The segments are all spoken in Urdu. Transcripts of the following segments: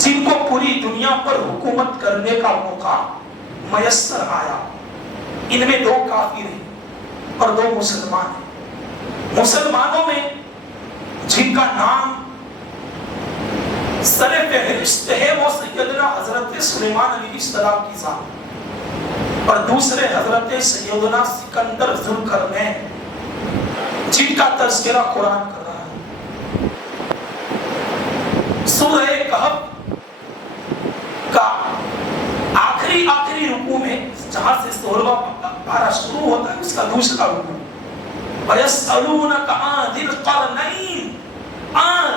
جن کو پوری دنیا پر حکومت کرنے کا موقع میسر آیا، ان میں 2 کافر ہیں اور 2 مسلمان ہیں۔ مسلمانوں میں جن کا نام سر فہرست ہے وہ سیدنا حضرت سلیمان علیہ السلام کی ذات، اور دوسرے حضرت سیدنا سکندر ذوالقرنین جن کا تذکرہ قرآن کر رہا ہے۔ سورہ کہف کا آخری رکوع میں جہاں سے 16واں پارہ شروع ہوتا ہے، اس کا دوسرا رکوع وَيَسْأَلُونَكَ عَنِ ذِي الْقَرْنَيْنِ،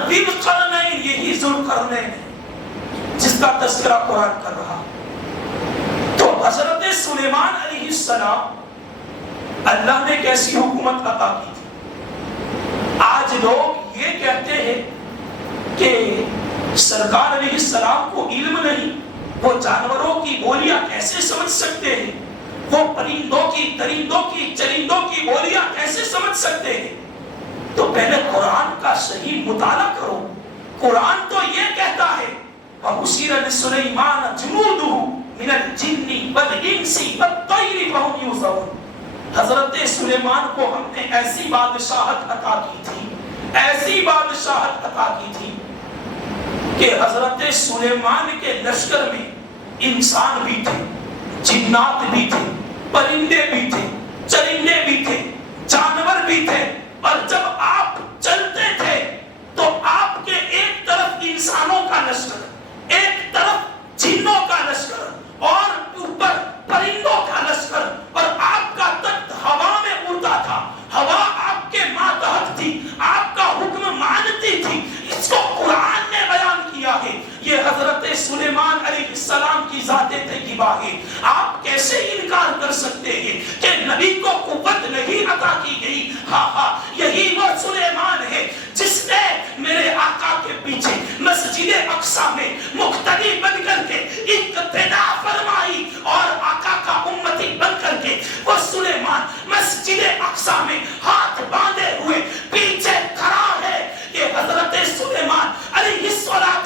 ذی القرنین یہی ذوالقرنین ہے جس کا تذکرہ قرآن کر رہا۔ تو حضرت سلیمان علیہ السلام اللہ نے کیسی حکومت عطا کی تھی؟ آج لوگ یہ کہتے ہیں کہ سرکار علیہ السلام کو علم نہیں، وہ جانوروں کی بولیاں کیسے سمجھ سکتے ہیں، وہ پرندوں کی، درندوں کی، چرندوں کی بولیاں کیسے سمجھ سکتے ہیں؟ تو پہلے قرآن کا صحیح مطالعہ کرو۔ قرآن تو یہ کہتا ہے وَحُشِرَ لِسُلَيْمَانَ جُنُودُهُ مِنَ الْجِنِّ وَالْإِنسِ وَالطَّيْرِ وَهُمْ يُوزَعُونَ۔ حضرت سلیمان کو ہم نے ایسی بادشاہت عطا کی تھی، ایسی بادشاہت عطا کی تھی کہ حضرت سلیمان کے لشکر میں انسان بھی تھے، جنات بھی تھے، پرندے بھی تھے، چرندے بھی تھے، جانور بھی تھے، اور جب آپ چلتے تھے تو آپ کے ایک طرف انسانوں کا لشکر، ایک طرف جنوں کا لشکر اور اوپر پرندوں کا لشکر، اور آپ کا تخت ہوا میں اڑتا تھا، ہوا آپ کے ماتحت تھی، آپ کا حکم مانتی تھی۔ اس کو قرآن نے بیان کیا ہے۔ یہ حضرت سلیمان علیہ السلام کی ذات طیبہ ہے۔ آپ کیسے انکار کر سکتے ہیں کہ نبی کو قوت نہیں عطا کی گئی؟ ہاں یہی وہ سلیمان ہے جس نے میرے آقا کے پیچھے مسجد اقصی میں مقتدی بن کر کے اقتدا فرمائی، اور آقا کا امتی بن کر کے وہ سلیمان مسجد اقصی میں ہاتھ باندھے ہوئے پیچھے کھڑا ہے۔ یہ حضرت سلیمان علیہ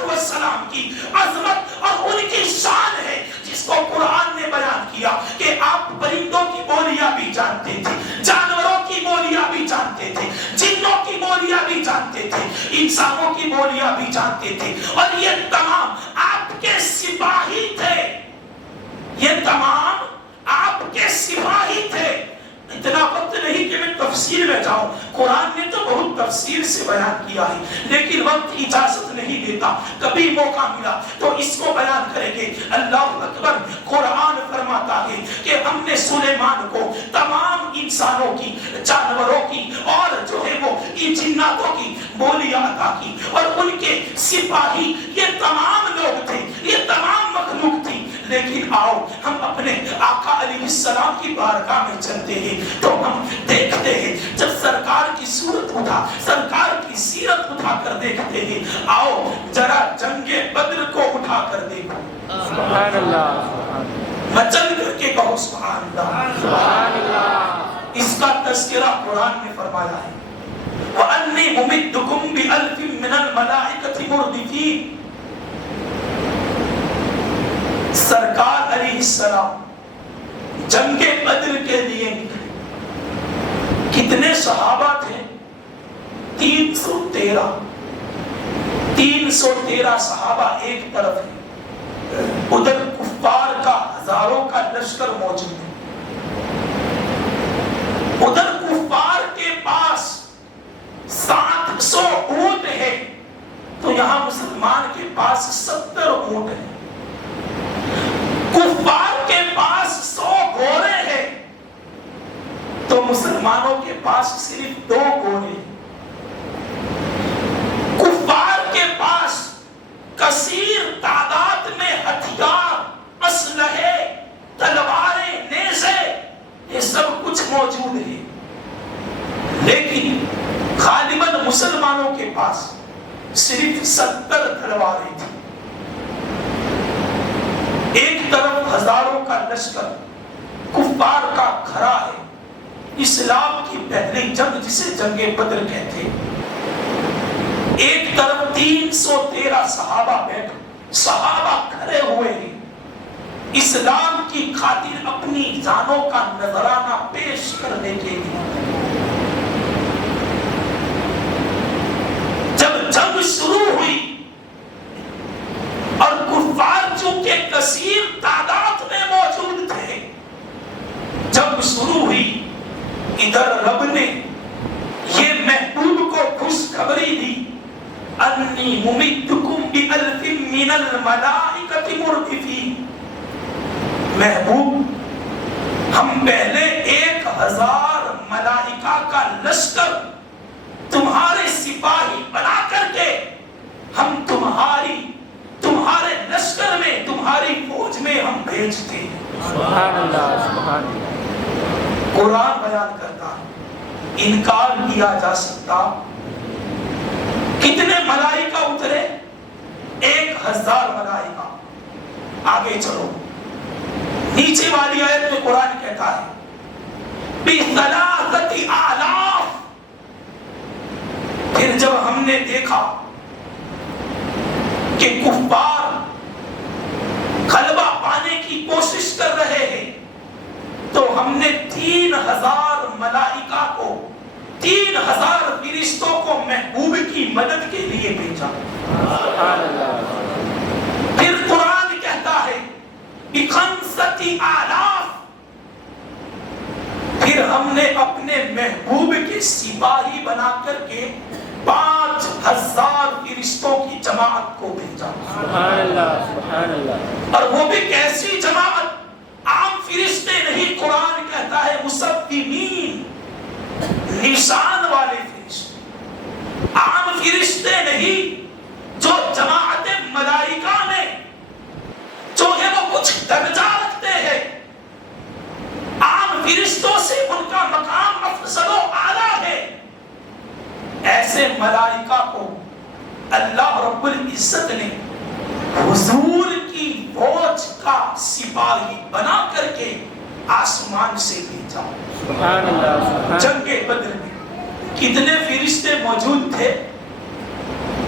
السلام کی عظمت اور ان کی شان ہے جس کو قرآن نے بیان کیا کہ آپ پرندوں کی بولیاں بھی جانتے تھے، جانوروں کی بولیاں بھی جانتے تھے، جنوں کی بولیاں بھی جانتے تھے، انسانوں کی بولیاں بھی جانتے تھے، اور یہ تمام آپ کے سپاہی تھے، یہ تمام آپ کے سپاہی تھے۔ اتنا وقت نہیں کہ میں تفصیل میں جاؤں، قرآن نے تو بہت تفصیل سے بیان کیا ہے، لیکن وقت اجازت نہیں دیتا، کبھی موقع ملا تو اس کو بیان کریں گے۔ اللہ اکبر۔ قرآن فرماتا ہے کہ ہم نے سلیمان کو تمام انسانوں کی، جانوروں کی اور جو ہے وہ جناتوں کی بولیاں عطا کی، اور ان کے سپاہی یہ تمام لوگ تھے، یہ تمام مخلوق تھی۔ لیکن آؤ ہم اپنے آقا علیہ السلام کی بارگاہ میں چلتے ہیں تو ہم دیکھتے ہیں جب سرکار کی صورت اٹھا، سرکار کی سیرت اٹھا کر دیکھتے ہیں۔ آؤ ذرا جنگ بدر کو اٹھا کر دیکھو۔ سبحان اللہ، مچل کر کے کہو سبحان اللہ، سبحان اللہ۔ اس کا تذکرہ قرآن نے فرمایا ہے وَأَنِّي مُمِدُّكُمْ بِأَلْفٍ مِّنَ الْمَلَائِكَةِ مُرْدِفِينَ۔ سرکار علیہ السلام جنگ بدر کے لیے نکلے۔ کتنے صحابہ تھے؟ 313 صحابہ ایک طرف ہے، ادھر کفار کا ہزاروں کا لشکر موجود ہے۔ ادھر کفار کے پاس 700 اونٹ ہے تو یہاں مسلمان کے پاس 70 اونٹ ہے۔ کفار کے پاس 100 گھوڑے ہیں تو مسلمانوں کے پاس صرف 2 گھوڑے ہیں۔ کفار کے پاس کثیر تعداد میں ہتھیار، اسلحے، تلواریں، نیزے، یہ سب کچھ موجود ہے، لیکن غالباً مسلمانوں کے پاس صرف 70 تلواریں تھیں۔ ایک طرف ہزاروں کا لشکر کفار کا کھڑا ہے، اسلام کی پہلی جنگ جسے جنگ بدر کہتے ہیں۔ ایک طرف 313 صحابہ بیٹھ اسلام کی خاطر اپنی جانوں کا نذرانہ پیش کرنے کے لیے. جب جنگ شروع ہوئی اور کفار چونکہ کثیر تعداد میں موجود تھے، جب شروع ہوئی ادھر رب نے یہ محبوب کو خوشخبری دی، انی ممدکم بألف من الملائکۃ مردفین. محبوب ہم پہلے 1000 ملائکہ کا لشکر تمہارے سپاہی بنا کر کے ہم تمہارے لشکر میں، تمہاری فوج میں ہم بھیجتے ہیں. سبحان اللہ سبحان اللہ. قرآن بیان کرتا ہے انکار کیا جا سکتا. کتنے ملائکہ اترے؟ 1000 ملائکہ. آگے چلو نیچے والی آیت میں قرآن کہتا ہے بِثَلَاثَةِ آلَاف. پھر جب ہم نے دیکھا کہ کفار غلبہ پانے کی کوشش کر رہے ہیں تو ہم نے 3000 ملائکہ کو، 3000 فرشتوں کو محبوب کی مدد کے لیے بھیجا. پھر قرآن کہتا ہے بِخَمْسَةِ آلَاف. پھر ہم نے اپنے محبوب کے سپاہی بنا کر کے 5000 فرشتوں کی جماعت کو بھیجا. سبحان اللہ سبحان اللہ. اور وہ بھی کیسی جماعت؟ عام فرشتے نہیں، قرآن کہتا ہے مصفین، نشان والے فرشتے. عام فرشتے نہیں جو جماعت ملائکہ میں جو ہے وہ کچھ درجہ رکھتے ہیں. عام فرشتوں سے ان کا مقام افضل و اعلیٰ ہے. ایسے ملائکہ کو اللہ رب العزت نے حضور کی فوج کا سپاہی بنا کر کے آسمان سے بھیجا. سبحان اللہ سبحان. جنگ بدر میں کتنے فرشتے موجود تھے؟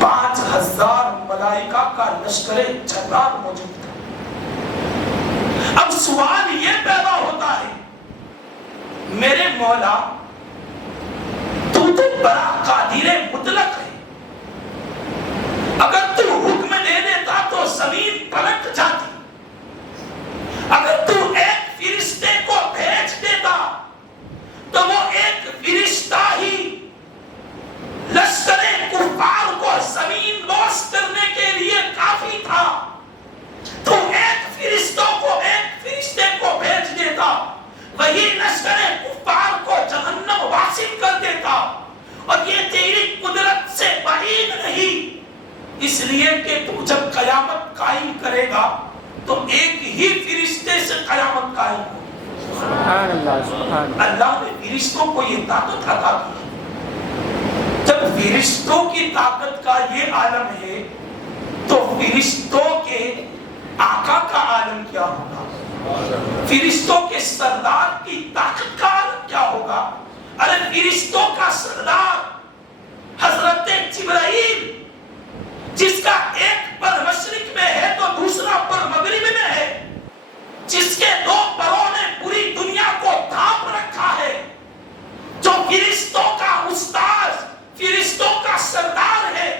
5000 ملائکہ کا لشکر جرار موجود تھا. اب سوال یہ پیدا ہوتا ہے میرے مولا تو بڑا قادر مطلق ہے، اگر تو حکم دے دیتا تو زمین پلٹ جاتی. اگر تو ایک فرشتے کو بھیج دیتا تو وہ ایک فرشتہ ہی لشکر کفار کو زمین بوس کرنے کے لیے کافی تھا. تو ایک فرشتے کو بھیج دیتا، وہی لشکر کفار کو جہنم واصل کر دیتا. اور یہ تیری قدرت سے بعید نہیں، اس لیے کہ تو جب قیامت قائم کرے گا تو ایک ہی فرشتے سے قیامت قائم ہوگی. سبحان اللہ سبحان. اللہ نے فرشتوں کو یہ طاقت عطا کی. جب فرشتوں کی طاقت کا یہ عالم ہے تو فرشتوں کے آقا کا عالم کیا ہوگا؟ فرشتوں کے سردار کی طاقت کا عالم کیا ہوگا؟ ارے فرشتوں کا سردار حضرت جبرائیل، جس کا ایک پر مشرق میں ہے تو دوسرا پر مغرب میں ہے، جس کے 2 پروں نے پوری دنیا کو ڈھانپ رکھا ہے، جو فرشتوں کا استاذ، فرشتوں کا سردار ہے،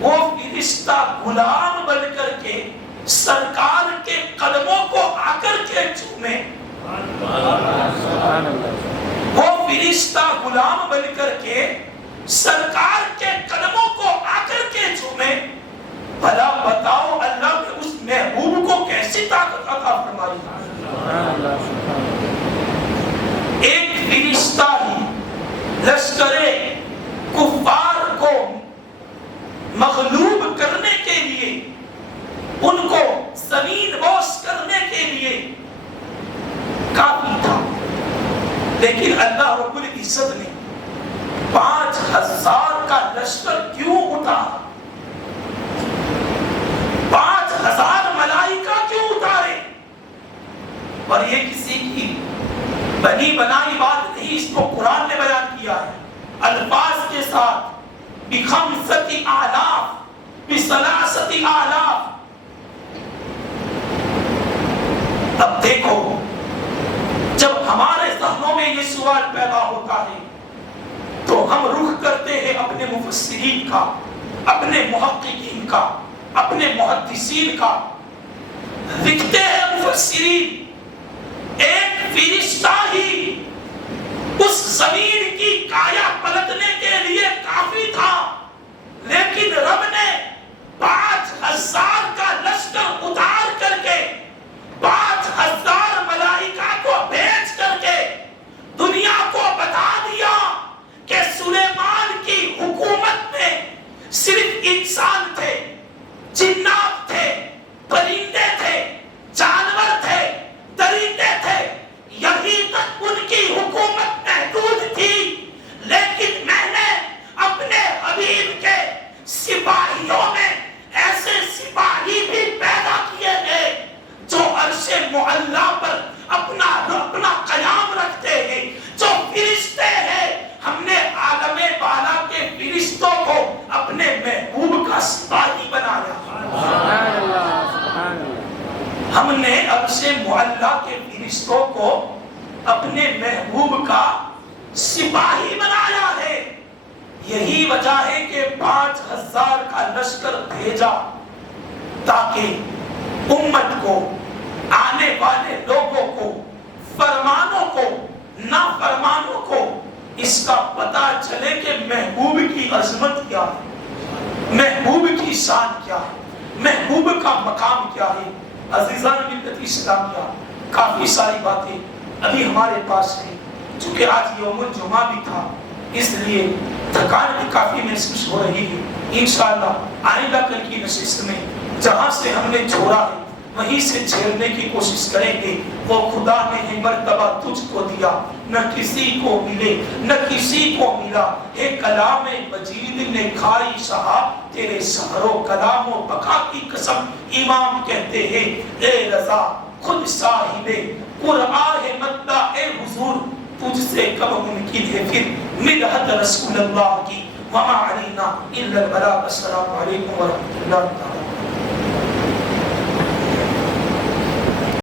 وہ فرشتہ غلام بن کر کے سرکار کے قدموں کو آ کر کے چومے. وہ فرشتہ غلام بن کر کے سرکار کے قدموں کو آ کر کے چومے. بھلا بتاؤ اللہ نے اس محبوب کو کیسی طاقت عطا فرمائی؟ ایک فرشتہ ہی لشکر کفار کو مغلوب کرنے کے لیے، ان کو زمین بوس کرنے کے لیے کافی تھا. لیکن اللہ رب العزت نے 5000 کا لشکر کیوں اتارا؟ 5000 ملائکہ کیوں اتارے؟ اور یہ کسی کی بنی بنائی بات نہیں، اس کو قرآن نے بیان کیا ہے. اب دیکھو جب ہمارے ذہنوں میں یہ سوال پیدا ہوتا ہے تو ہم رخ کرتے ہیں اپنے مفسرین کا، اپنے محققین کا، اپنے محدثین کا. لکھتے ہیں مفسرین ایک فرشتہ ہی اس زمین کی کایا پلٹنے کے لیے کافی تھا، لیکن رب نے 5000 کا لشکر اتار کر کے 5000 ملائکہ کو بھیج کر کے دنیا کو بتا دیا کہ سلیمان کی حکومت میں صرف انسان تھے، جنات تھے، پرندے تھے، جانور تھے، درندے تھے، یہی تک ان کی حکومت محدود تھی. لیکن میں نے اپنے حبیب کے سپاہیوں میں ایسے سپاہی بھی پیدا کیے ہیں جو عرش معلا پر اپنا قیام رکھتے ہیں، جو فرشتے ہیں. ہم نے عالم بالا کے فرشتوں کو اپنے محبوب کا سپاہی بنایا. سبحان اللہ سبحان اللہ. ہم نے عرش معلا کے فرشتوں کو اپنے محبوب کا سپاہی بنایا ہے. یہی وجہ ہے کہ 5000 کا لشکر بھیجا تاکہ امت کو، آنے والے لوگوں کو، فرمانوں کو، نافرمانوں کو اس کا پتہ چلے کہ محبوب کی عظمت کیا ہے، محبوب کی شان کیا ہے، محبوب کا مقام کیا ہے. عزیزان ملت اسلامیہ، کافی ساری باتیں ابھی ہمارے پاس ہیں. چونکہ آج یوم الجمعہ بھی تھا اس لیے تھکان بھی کافی محسوس ہو رہی ہے. انشاءاللہ آئندہ کل کی نشست میں جہاں سے ہم نے چھوڑا ہے وہیں سے چھیڑنے کی کوشش کریں گے. وہ خدا نے مرتبہ تجھ کو دیا، نہ کسی کو ملے نہ کسی کو ملا. اے کلام مجید نے کھائی شہا تیرے سحر و کلام و بقا کی قسم. امام کہتے ہیں اے رضا خود صاحب قرآن مدہ اے حضور، تجھ سے کب ممکن ہے پھر مدحت رسول اللہ کی. وما علینا الا البلاغ. السلام علیکم ورحمۃ اللہ.